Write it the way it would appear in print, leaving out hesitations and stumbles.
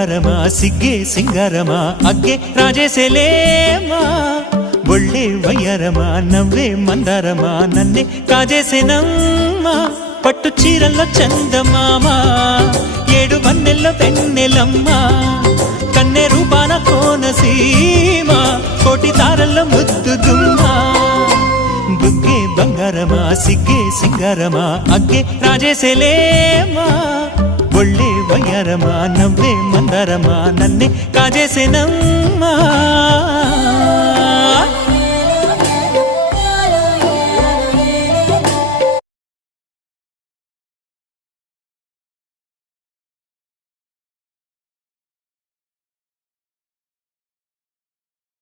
బంగారమా సిగ్గే సింగారమా అగ్గే రాజేసేలేమా ఒళ్ళే వయ్యారమా నవ్వే మందారమా నన్నే కాజేసేనమ్మా పట్టు చీరల్లో చందమామా ఏడు వన్నెల్లో వెన్నెలమ్మా కన్నె రూపాన కోనసీమ కోటి తారల్లో ముద్దుదుమ్మా బుగ్గే బంగారమా సిగ్గే సింగారమా అగ్గే రాజేసేలేమా ఒళ్ళే వయ్యారమా నవ్వే మందారమా నన్నే కాజేసేనమ్మా